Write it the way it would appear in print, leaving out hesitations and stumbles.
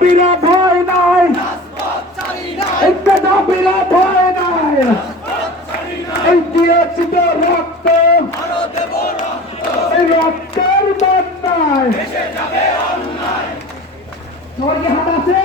দাবিরা ভয় নাই, একটা দাবিরা ভয় নাই, এই দিয়েছি তো রক্ত, এই রক্তের বন্যায় সবাই কি হাত আছে?